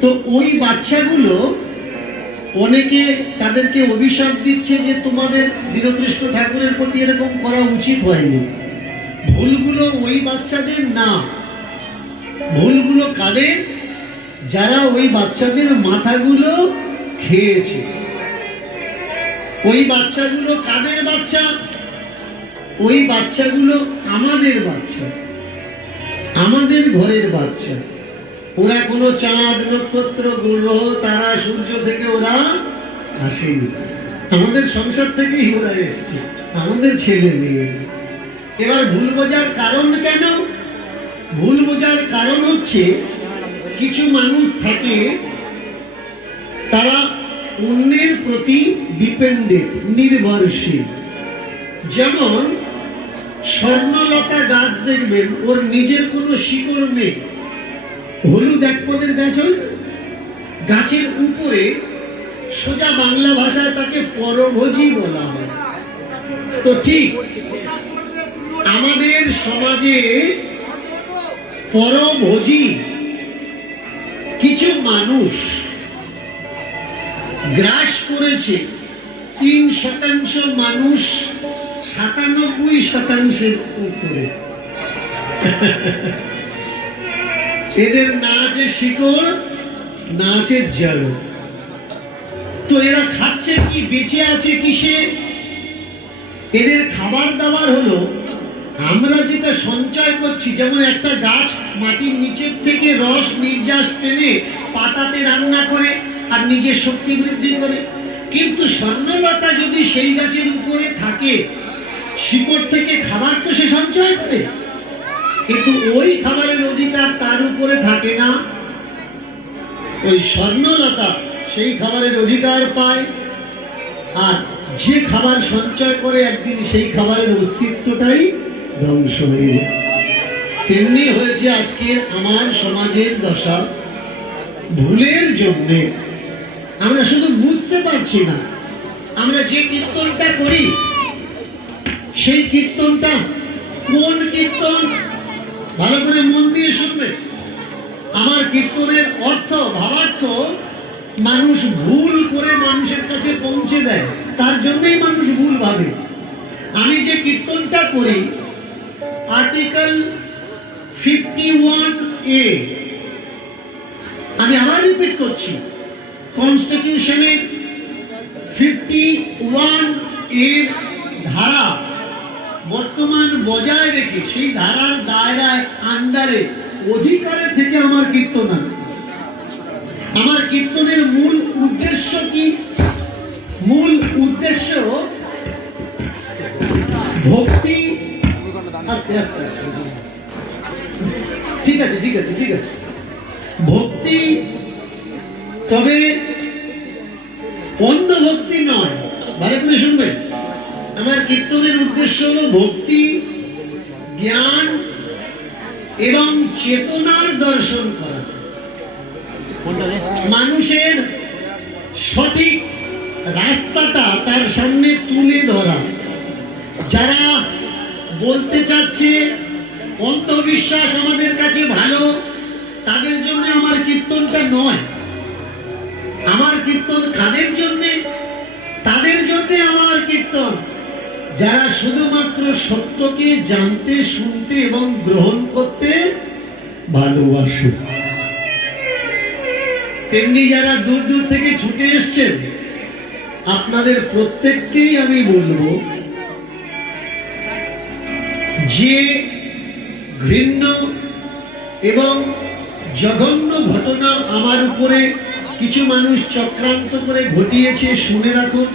তো ওই বাচ্চাগুলো অনেকে তাদেরকে অভিশাপ দিচ্ছে যে তোমাদের দীনকৃষ্ণ ঠাকুরের প্রতি এরকম করা উচিত হয়নি। ভুলগুলো ওই বাচ্চাদের না। ভুলগুলো কাদের? যারা ওই বাচ্চাদের মাথাগুলো খেয়েছে। ওই বাচ্চাগুলো কাদের বাচ্চা? ওই বাচ্চাগুলো আমাদের বাচ্চা। আমাদের ঘরের বাচ্চা। ওরা কোনো চাঁদ নক্ষত্র গ্রহ তারা সূর্য থেকে ওরা আসেনি। আমাদের সংসার থেকেই ওরা এসছে। আমাদের ছেলে মেয়ে। এবার ভুল বোঝার কারণ কেন? ভুল বোঝার কারণ হচ্ছে, কিছু মানুষ থাকে, তারা অন্যের প্রতি ডিপেন্ডেন্ট নির্ভরশীল। যেমন স্বর্ণলতা গাছ দেখবেন, ওর নিজের কোনো শিকড় নেই। হলুদ এক পদের গাছ হয় গাছের উপরে সোজা বাংলা ভাষায় তাকে পরভোজী বলা হয়। তো ঠিক আমাদের সমাজে পরভোজী কিছু মানুষ গ্রাস করেছে। তিন শতাংশ মানুষ সাতানব্বই শতাংশের উপরে। এদের না আছে শিকড় না আছে জল। তো এরা খাচ্ছে কি, বেঁচে আছে কিসে? এদের খাবার দাবার হলো, আমরা যেটা সঞ্চয় করছি, যেমন একটা গাছ মাটির নিচের থেকে রস নির্যাস টেনে পাতাতে রান্না করে আর নিজের শক্তি বৃদ্ধি করে। কিন্তু স্বর্ণলতা যদি সেই গাছের উপরে থাকে, শিকড় থেকে খাবার তো সে সঞ্চয় করে। কিন্তু ওই খাবারের অধিকার তার উপরে থাকে না। ওই স্বর্ণলতা সেই খাবারের অধিকার পায়। আর যে খাবার সঞ্চয় করে একদিন সেই খাবারের অস্তিত্বটাই ধ্বংস হয়ে যায়। তেমনি হয়েছে আজকে আমার সমাজের দশা। ভুলের জন্যে। আমরা শুধু বুঝতে পারছি না। আমরা যে কীর্তনটা করি, সেই কীর্তনটা কোন কীর্তন? ভালো করে মন দিয়ে শুনবে। আমার কীর্তনের অর্থ, ভাবার্থ, মানুষ ভুল করে মানুষের কাছে পৌঁছে দেয়। তার জন্যই মানুষ ভুল ভাবে। আমি যে কীর্তনটা করি, আর্টিকেল ফিফটি ওয়ান এ, আমি আবার রিপিট করছি। কনস্টিটিউশনের ফিফটি ওয়ানের ধারা বর্তমান বজায় রেখে, সেই ধারার দায়রায় আন্ডারে, অধিকারে থেকে আমার কীর্তন আমার কীর্তনের মূল উদ্দেশ্য কি? মূল উদ্দেশ্য ভক্তি। আস্তে আস্তে। ঠিক আছে ঠিক আছে ঠিক আছে। ভক্তি, তবে অন্ধ ভক্তি নয়। ভালো করে শুনবেন। আমার কীর্তনের উদ্দেশ্য হলো ভক্তি, জ্ঞান এবং চেতনার দর্শন করা। মানুষের সঠিক রাস্তাটা তার সামনে তুলে ধরা। যারা বলতে চাচ্ছে, অন্তর্বিশ্বাস আমাদের কাছে ভালো, তাদের জন্য আমার কীর্তনটা নয়। আমার কীর্তন কাদের জন্যে? তাদের জন্যে আমার কীর্তন। যারা শুধুমাত্র সত্যকে জানতে, শুনতে এবং গ্রহণ করতে ভালোবাসে। তেমনি যারা দূর দূর থেকে ছুটে এসছেন, আপনাদের প্রত্যেককেই আমি বলব যে ঘৃণ্য এবং জঘন্য ঘটনা আমার উপরে কিছু মানুষ চক্রান্ত করে ঘটিয়েছে, শুনে রাখুন।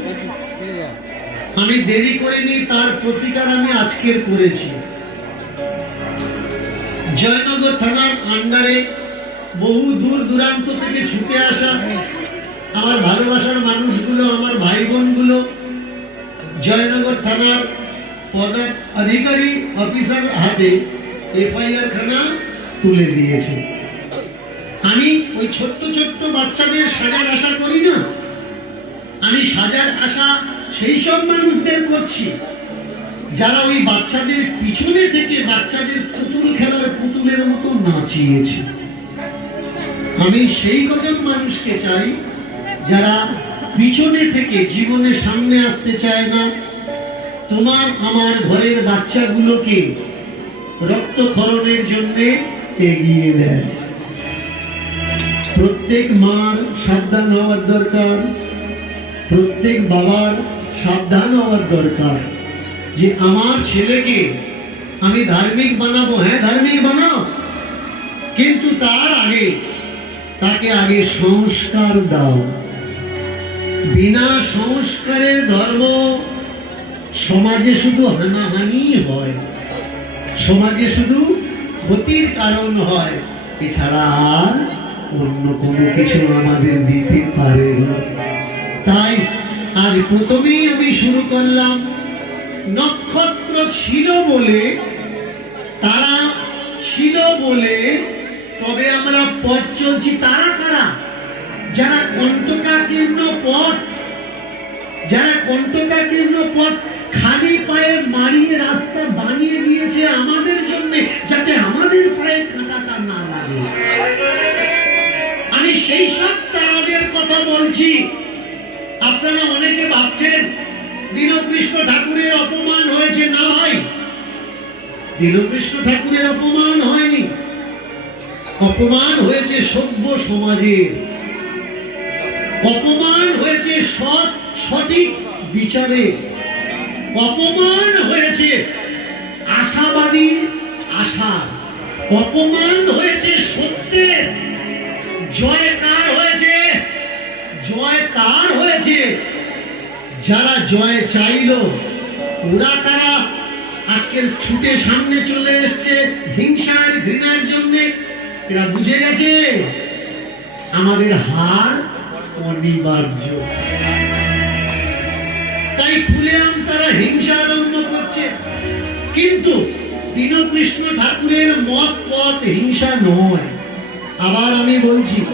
আমি দেরি করিনি, তার প্রতিকার আমি আজকের করেছি। জয়নগর থানার আন্ডারে বহু দূর দূরান্ত থেকে ছুটে আসা আমার ভালোবাসার মানুষগুলো, আমার ভাই বোনগুলো জয়নগর থানার পদ অধিকারী অফিসার হাতে এফআইআর খানা তুলে দিয়েছে। আমি ওই ছোট্ট ছোট্ট বাচ্চাদের সাজার আশা করি না? আমি সাজার আশা সেই সব মানুষদের করছি। যারা ওই বাচ্চাদের পিছনে থেকে বাচ্চাদের পুতুল খেলার পুতুলের মতো নাচিয়েছে। আমি সেই কজন মানুষকে চাই, যারা পিছনে থেকে জীবনে সামনে আসতে চায় না। তোমার আমার ঘরের বাচ্চাগুলোকে রক্তক্ষরণের জন্য এগিয়ে দেয়। প্রত্যেক মার সাবধান হওয়ার দরকার, প্রত্যেক বাবার সাবধান হওয়ার দরকার। যে আমার ছেলেকে আমি ধার্মিক বানাবো হ্যাঁ ধার্মিক বানাও। কিন্তু তার আগে তাকে আগে সংস্কার দাও। বিনা সংস্কারের ধর্ম সমাজে শুধু হানাহানি হয়। সমাজে শুধু ক্ষতির কারণ হয়। এছাড়া আর অন্য কোনো কিছু আমাদের দিতে পারে তাই আজ প্রথমেই আমি শুরু করলাম নক্ষত্র ছিল বলে, তারা ছিল বলে, তবে আমরা পথ চলছি তারা কারা? যারা কণ্টকাকীর্ণ পথ, যারা কণ্টকাকীর্ণ পথ খালি পায়ে মারিয়ে রাস্তা বানিয়ে দিয়েছে আমাদের জন্য, যাতে আমাদের পায়ে কাঁটাটা না লাগে। আমি সেই সব তারাদের কথা বলছি। আপনারা অনেকে ভাবছেন দীনকৃষ্ণ ঠাকুরের অপমান হয়েছে। না ভাই, দীনকৃষ্ণ ঠাকুরের অপমান হয়নি। অপমান হয়েছে সভ্য সমাজের অপমান হয়েছে সৎ, সঠিক বিচারে। অপমান হয়েছে আশাবাদী আশা। অপমান হয়েছে সত্যের জয় কার হয়েছে জয় তার হয়েছে। যারা জয় চাইল, ওরা তারা আজকের ছুটে সামনে চলে এসছে হিংসার ঘৃণার জন্য। এরা বুঝে গেছে, আমাদের হার অনিবার্য। তাই খুলেআম তারা হিংসা আরম্ভ করছে। কিন্তু দীনকৃষ্ণ ঠাকুরের মত পথ হিংসা নয়। আবার আমি বলছি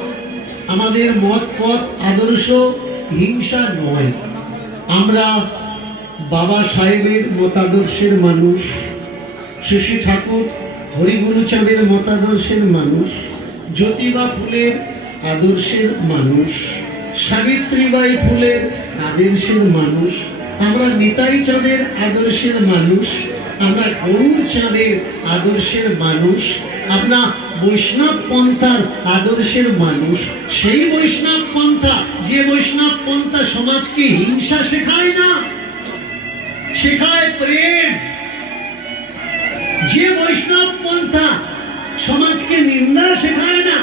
আমাদের মত পথ আদর্শ হিংসা নয়। আমরা বাবা সাহেবের মতাদর্শের মানুষ, শশী ঠাকুর হরিগুরুচাঁদের মতাদর্শের মানুষ, জ্যোতিবা ফুলের আদর্শের মানুষ, সাবিত্রীবাই ফুলের আদর্শের মানুষ, আমরা নিতাই চাঁদের আদর্শের মানুষ আমরা গৌর চাঁদের আদর্শের মানুষ? আমরা বৈষ্ণব পন্থার আদর্শের মানুষ। সেই বৈষ্ণব পন্থা, যে বৈষ্ণব পন্থা সমাজকে হিংসা শেখায় না, শেখায় প্রেম। যে বৈষ্ণব পন্থা সমাজকে নিন্দা শেখায় না,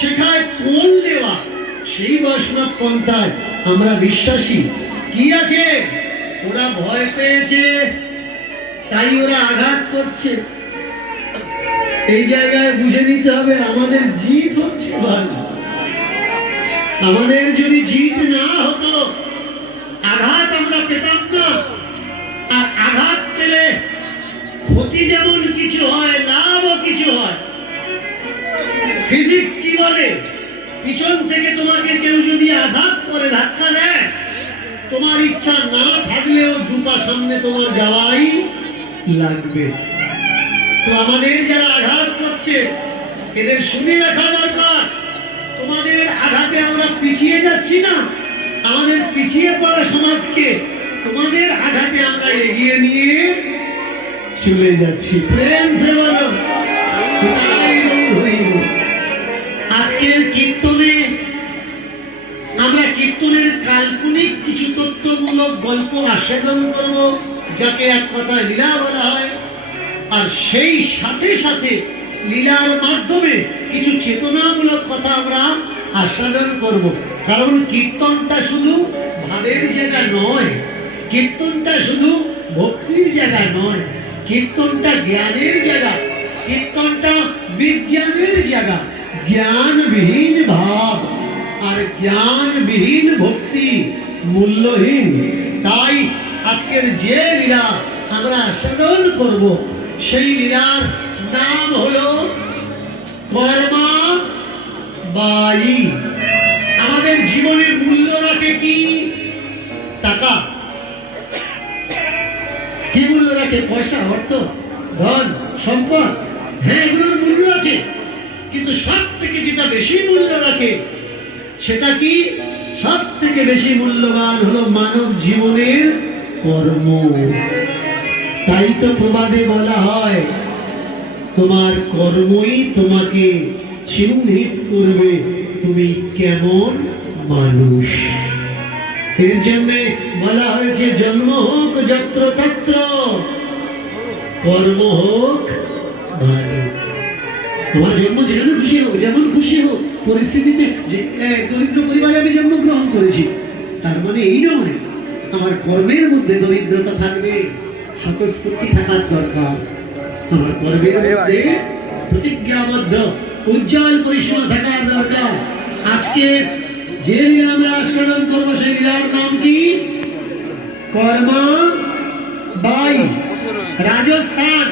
শেখায় কোল দেওয়া? সেই বৈষ্ণব পন্থায় আমরা বিশ্বাসী। কি আছে? ওরা ভয় পেয়েছে। তাই ওরা আঘাত করছে। এই জায়গায় বুঝে নিতে হবে আমাদের জিত হচ্ছে ভাই আমাদের যদি জিত না হতো, আঘাত আমরা পেতাম না। আর আঘাত পেলে ক্ষতি যেমন কিছু হয়, লাভও কিছু হয়। ফিজিক্স কি বলে? পিছন থেকে তোমাকে কেউ যদি আঘাত করে, ধাক্কা দেয়, তোমার ইচ্ছা না থাকলেও দুপা সামনে তোমার যাওয়াই লাগবে। তো আমাদের যারা আঘাত করছে, এদের শুনে রাখা দরকার। তোমাদের আঘাতে আমরা পিছিয়ে যাচ্ছি না। আমাদের পিছিয়ে পড়া সমাজকে তোমাদের আঘাতে আমরা এগিয়ে নিয়ে চলে যাচ্ছি। প্রেম আজকের কীর্তনে আমরা কীর্তনের কাল্পনিক কিছু তথ্যমূলক গল্প আস্বাদন করব। যাকে এক কথায় লীলা বলা হয়, আর সেই সাথে সাথে লীলার মাধ্যমে কিছু চেতনামূলক কথা আমরা আস্বাদন করব। কারণ কীর্তনটা শুধু ভাবের জায়গা নয়, কীর্তনটা শুধু ভক্তির জায়গা নয়, কীর্তনটা জ্ঞানের জায়গা, কীর্তনটা বিজ্ঞানের জায়গা, জ্ঞানবিহীন ভাব আর জ্ঞানবিহীন ভক্তি মূল্যহীন। তাই আজকের যে লীলা আমরা আস্বাদন করব, সেই লীলার নাম হলো কর্মা বাই আমাদের জীবনের মূল্য রাখে কি? টাকা। কি মূল্য রাখে? পয়সা, অর্থ, ধন, সম্পদ। হ্যাঁ এগুলোর মূল্য আছে। কিন্তু সব থেকে যেটা বেশি মূল্য রাখে, সেটা কি? সব থেকে বেশি মূল্যবান হলো মানব জীবনের কর্ম তাই তো প্রবাদে বলা হয়, তোমার কর্মই তোমাকে চিহ্নিত করবে। তুমি কেমন মানুষ? এর জন্য বলা হয়েছে, জন্ম হোক যত্র তত্র, কর্ম হোক আমার জন্ম যেখানে খুশি হোক, যেমন খুশি হোক, পরিস্থিতিতে যে দরিদ্র পরিবারে আমি জন্মগ্রহণ করেছি, তার মানে এই নয়। আমার কর্মের মধ্যে দরিদ্রতা থাকবে স্বতঃস্ফূর্তি থাকার দরকার। আমার কর্মের মধ্যে প্রতিজ্ঞাবদ্ধ উজ্জ্বল পরিসীমা থাকার দরকার। আজকে যে আমরা আস্বাদন করব সেই লীলার নাম কি? কর্মা বাই। রাজস্থান।